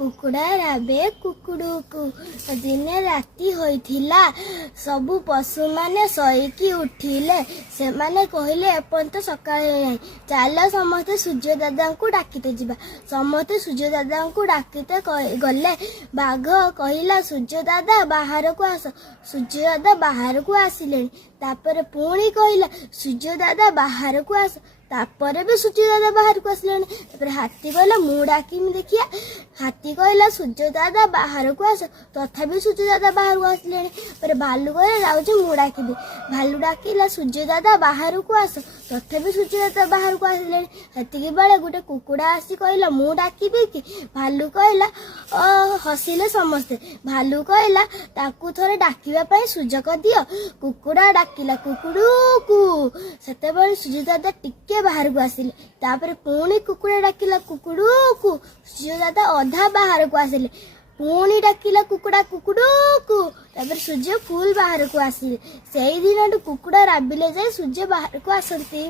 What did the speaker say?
କୁକୁଡ଼ା ରାବେ କୁକୁଡ଼ୁକୁ। ଦିନେ ରାତି ହୋଇଥିଲା। ସବୁ ପଶୁମାନେ ଶୋଇକି ଉଠିଲେ। ସେମାନେ କହିଲେ ଏପର୍ଯ୍ୟନ୍ତ ସକାଳ ହେଇନାହିଁ, ଚାଲ ସମସ୍ତେ ସୂର୍ଯ୍ୟ ଦାଦାଙ୍କୁ ଡାକିତେ ଯିବା। ସମସ୍ତେ ସୂର୍ଯ୍ୟ ଦାଦାଙ୍କୁ ଡାକିତେ ଗଲେ। ବାଘ କହିଲା ସୂର୍ଯ୍ୟ ଦାଦା ବାହାରକୁ ଆସ। ସୂର୍ଯ୍ୟ ଦାଦା ବାହାରକୁ ଆସିଲେଣି। ତାପରେ ପୁଣି କହିଲା ସୂର୍ଯ୍ୟ ଦାଦା ବାହାରକୁ ଆସ। ତାପରେ ବି ସୂର୍ଯ୍ୟ ଦାଦା ବାହାରକୁ ଆସିଲେଣି। ତାପରେ ହାତୀ କହିଲା ମୁଁ ଡାକିମି ଦେଖିଆ। ହାତୀ କହିଲା ସୂର୍ଯ୍ୟ ଦାଦା ବାହାରକୁ ଆସ। ତଥାପି ସୂର୍ଯ୍ୟ ଦାଦା ବାହାରକୁ ଆସିଲେଣି। ତାପରେ ଭାଲୁ କହିଲା ଯାଉଛି ମୁଁ ଡାକିବି। ଭାଲୁ ଡାକିଲା ସୂର୍ଯ୍ୟ ଦାଦା ବାହାରକୁ ଆସ। ତଥାପି ସୂର୍ଯ୍ୟ ଦାଦା ବାହାରକୁ ଆସିଲେଣି। ସେତିକି ବେଳେ ଗୋଟେ କୁକୁଡ଼ା ଆସି କହିଲା ମୁଁ ଡାକିବି କି? ଭାଲୁ କହିଲା ହସିଲେ ସମସ୍ତେ। ଭାଲୁ କହିଲା ତାକୁ ଥରେ ଡାକିବା ପାଇଁ ସୁଯୋଗ ଦିଅ। କୁକୁଡ଼ା ଡାକିଲା କୁକୁଡ଼ୁକୁ। ସେତେବେଳେ ସୂର୍ଯ୍ୟ ଦାଦା ଟିକେ ବାହାରକୁ ଆସିଲେ। ତାପରେ ପୁଣି କୁକୁଡ଼ା ଡାକିଲା କୁକୁଡ଼ୁକୁ। ସୂର୍ଯ୍ୟ ଦାଦା ଅଧା ବାହାରକୁ ଆସିଲେ। ପୁଣି ଡାକିଲା କୁକୁଡ଼ା କୁକୁଡ଼ୁକୁ। ତାପରେ ସୂର୍ଯ୍ୟ ଫୁଲ ବାହାରକୁ ଆସିଲେ। ସେଇ ଦିନଠୁ କୁକୁଡ଼ା ରାବିଲେ ଯାଇ ସୂର୍ଯ୍ୟ ବାହାରକୁ ଆସନ୍ତି।